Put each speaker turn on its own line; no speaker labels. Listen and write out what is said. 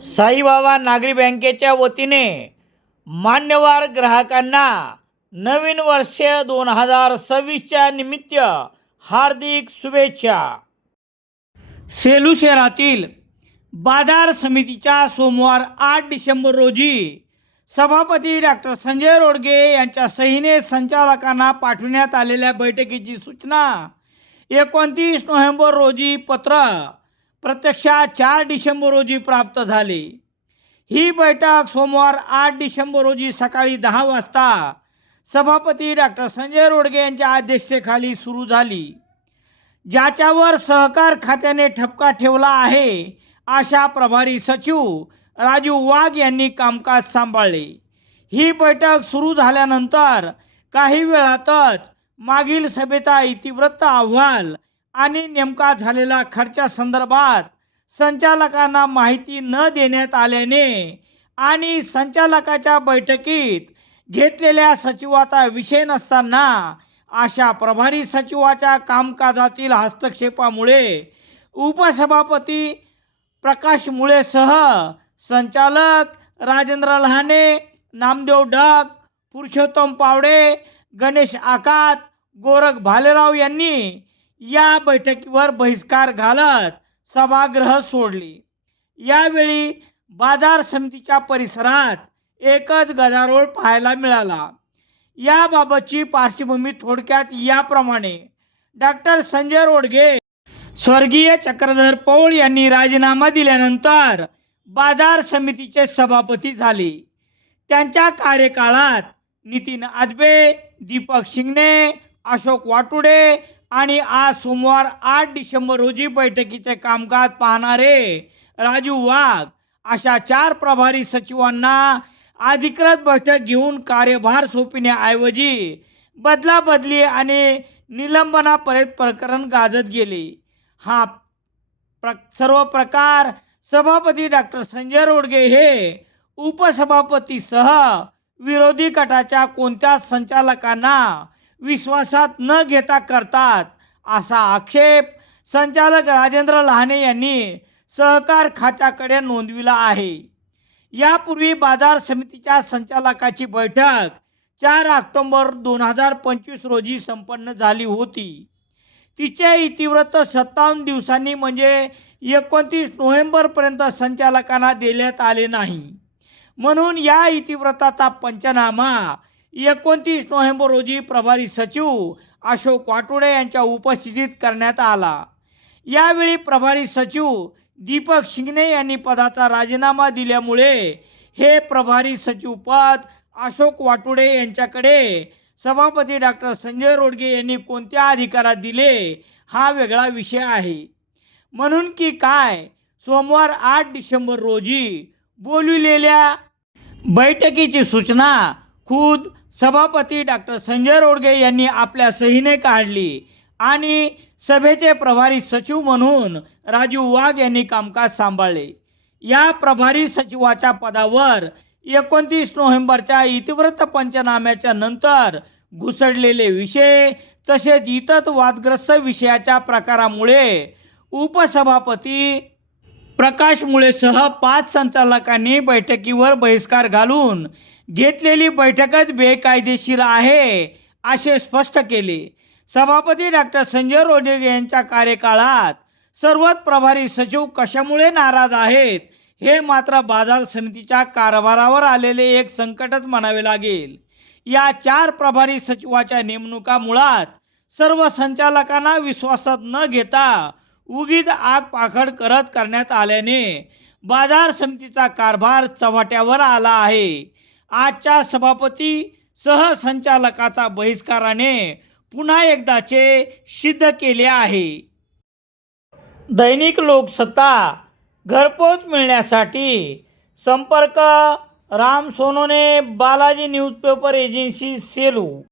साईबाबा नागरी बँकेच्या वतीने मान्यवर ग्राहकांना नवीन वर्ष दोन हजार सव्वीसच्या निमित्त हार्दिक शुभेच्छा. सेलू शहरातील बाजार समितीच्या सोमवार आठ डिसेंबर रोजी सभापती डॉक्टर संजय रोडगे यांच्या सहीने संचालकांना पाठविण्यात आलेल्या बैठकीची सूचना एकोणतीस नोव्हेंबर रोजी पत्र प्रत्यक्षात चार डिसेंबर रोजी प्राप्त झाले. ही बैठक सोमवार आठ डिसेंबर रोजी सकाळी दहा वाजता सभापती डॉक्टर संजय रोडगे यांच्या अध्यक्षतेखाली सुरू झाली. ज्याच्यावर सहकार खात्याने ठपका ठेवला आहे अशा प्रभारी सचिव राजू वाघ यांनी कामकाज सांभाळले. ही बैठक सुरू झाल्यानंतर काही वेळातच मागील सभेचा इतिवृत्त अहवाल आणि नेमका झालेला खर्चासंदर्भात संचालकांना माहिती न देण्यात आल्याने आणि संचालकाच्या बैठकीत घेतलेल्या सचिवाचा विषय नसताना अशा प्रभारी सचिवाच्या कामकाजातील हस्तक्षेपामुळे उपसभापती प्रकाश मुळेसह संचालक राजेंद्र लहाने नामदेव डग पुरुषोत्तम पावडे गणेश आकात गोरख भालेराव यांनी या बैठकीवर बहिष्कार घालत सभागृह सोडले. यावेळी बाजार समितीच्या परिसरात एकच गदारोळ पाहायला मिळाला. याबाबतची पार्श्वभूमी थोडक्यात याप्रमाणे. डॉक्टर संजय रोडगे स्वर्गीय चक्रधर पौळ यांनी राजीनामा दिल्यानंतर बाजार समितीचे सभापती झाले. त्यांच्या कार्यकाळात नितीन आजबे दीपक शिंगणे अशोक वाटुडे आणि आज सोमवार आठ डिसेंबर रोजी बैठकीचे कामकाज पाहणारे राजू वाघ अशा चार प्रभारी सचिवांना अधिकृत बैठक घेऊन कार्यभार सोपविण्याऐवजी बदलाबदली आणि निलंबनापर्यंत प्रकरण गाजत गेले. हा प्र सर्व प्रकार सभापती डॉक्टर संजय रोडगे हे उपसभापतीसह विरोधी गटाच्या कोणत्याच संचालकांना विश्वासात न घेता करतात असा आक्षेप संचालक राजेंद्र लहाने यांनी सहकार खात्याकडे नोंदविला आहे. यापूर्वी बाजार समितीच्या संचालकाची बैठक चार ऑक्टोंबर दोन हजार पंचवीस रोजी संपन्न झाली होती. तिचे इतिवृत्त सत्तावन्न दिवसांनी म्हणजे एकोणतीस नोव्हेंबरपर्यंत संचालकांना देण्यात आले नाही. म्हणून या इतिव्रताचा पंचनामा एकोणतीस नोव्हेंबर रोजी प्रभारी सचिव अशोक वाटोडे यांच्या उपस्थितीत करण्यात आला. यावेळी प्रभारी सचिव दीपक शिंगणे यांनी पदाचा राजीनामा दिल्यामुळे हे प्रभारी सचिव पद अशोक वाटोडे यांच्याकडे सभापती डॉक्टर संजय रोडगे यांनी कोणत्या अधिकारात दिले हा वेगळा विषय आहे. म्हणून की काय? सोमवार आठ डिसेंबर रोजी बोलविलेल्या बैठकीची सूचना खुद सभापती डॉक्टर संजय रोडगे यांनी आपल्या सहीने काढली. आणि सभेचे प्रभारी सचिव म्हणून राजू वाघ यांनी कामकाज सांभाळले. या प्रभारी सचिवाच्या पदावर एकोणतीस नोव्हेंबरच्या इतिव्रत पंचनाम्याच्या नंतर घुसडलेले विषय तसेच इतर वादग्रस्त विषयाच्या प्रकारामुळे उपसभापती प्रकाश मुळेसह पाच संचालकांनी बैठकीवर बहिष्कार घालून घेतलेली बैठकच बेकायदेशीर आहे असे स्पष्ट केले. सभापती डॉक्टर संजय रोडे यांच्या कार्यकाळात सर्वच प्रभारी सचिव कशामुळे नाराज आहेत हे मात्र बाजार समितीच्या कारभारावर आलेले एक संकटच म्हणावे लागेल. या चार प्रभारी सचिवाच्या नेमणुका मुळात सर्व संचालकांना विश्वासात न घेता उगीच आग पाखड करत करण्यात आल्याने बाजार समितीचा कारभार चव्हाट्यावर आला आहे. आजच्या सभापती सहसंचालकाचा बहिष्काराने पुन्हा एकदाचे सिद्ध केले आहे. दैनिक लोकसत्ता घरपोच मिळण्यासाठी संपर्क राम सोनोने बालाजी न्यूजपेपर एजन्सी सेलू